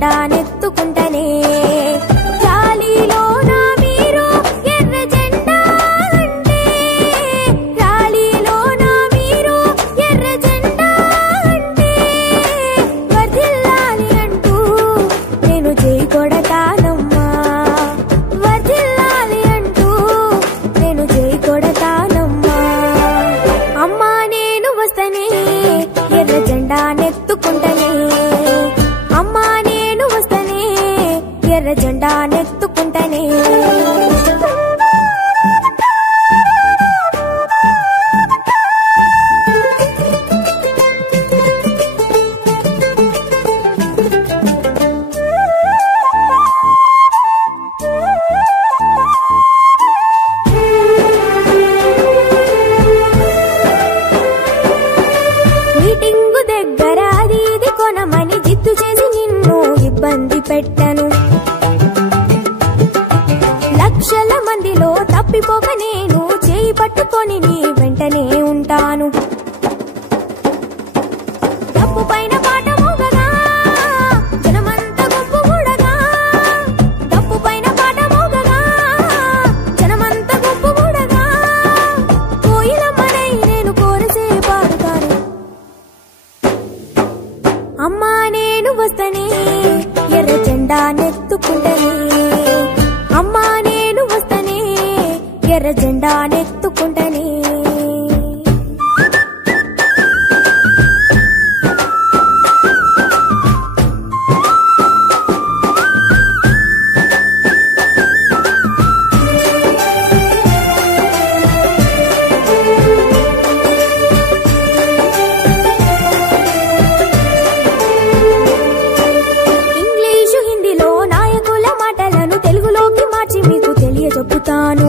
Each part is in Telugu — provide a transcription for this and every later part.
జెండా నెత్తుకుంటనే గాలిలోన మీరు ఎర్ర జెండా అంటే గాలిలోన మీరు ఎర్ర జెండా అంటే వర్ధిల్లాలి అంటూ నేను జై కొడతానమ్మా వర్ధిల్లాలి అంటూ నేను జై కొడతానమ్మా అమ్మా నేను వస్తనే ఎర్ర జెండా నెత్తుకుంటనే అమ్మా నేను వస్తనే ఎర్ర జెండా నెత్తుకుంటనే మీటింగు దగ్గర అది ఇది కొనమని జిద్దు చేసి నిన్ను ఇబ్బంది పెట్టను లక్షల మందిలో తప్పిపోక నేను చేయి పట్టుకొని నీ వెంటనే ఉంటాను తప్పు పైన పాట మోగగా జనమంతా గుంపు కూడగా తప్పు పైన పాట మోగగా జనమంతా గుంపు కూడగా కోయిలమ్మనై నేను కోరసే పాడుతాను అమ్మా నేను వస్తనే ఎర్ర జెండా నెత్తుకుంటనే అమ్మా నేను వస్తనే ఎర్ర జెండా నెత్తుకుంటనే ఇంగ్లీషు హిందీలో నాయకుల మాటలను తెలుగులోకి మార్చి మీకు తెలియజెప్పుతాను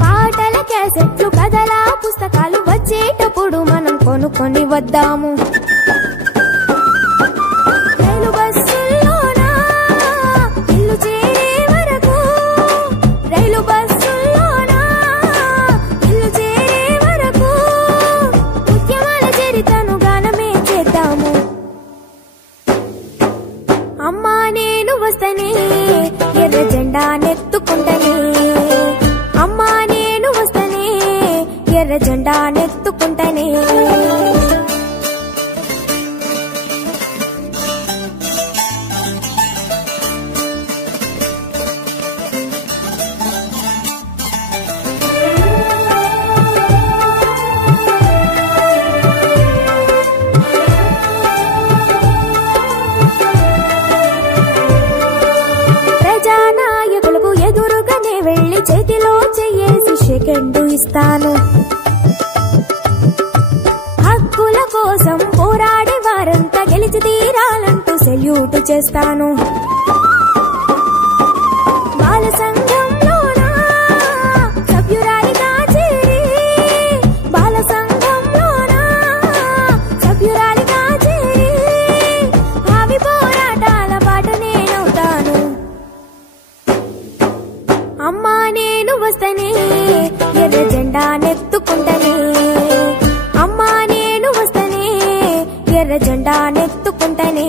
పాటల క్యాసెట్లు కథల పుస్తకాలు వచ్చేటప్పుడు మనం కొనుక్కొని వద్దాము రైలు బస్సుల్లోనా ఇల్లు చేరే వరకు రైలు బస్సుల్లోనా ఇల్లు చేరే వరకు ముఖ్యమైన చరిత్రను గానమే చేద్దాము అమ్మా నేను వస్తనే ఎర్ర జెండా నెత్తుకుంటనే అమ్మా నేను వస్తనే ఎర్ర జెండా నెత్తుకుంటనే ప్రజానాయకులకు ఎదురుగానే వెళ్లి చేతిలో చెయ్యేసి సెకండు ఇస్తాను హక్కుల కోసం పోరాడే వారంతా గెలిచి తీరాలంటూ సెల్యూట్ చేస్తాను బాల సంఘంలోనా సభ్యురాలిగా చేరి బాల సంఘంలోనా సభ్యురాలిగా చేరి భావి పోరాటాల బాట నేనవుతాను అమ్మా నేను వస్తనే ఎర్ర జెండా నెత్తుకుంటనే అమ్మా నేను వస్తనే ఎర్ర జెండా నెత్తుకుంటనే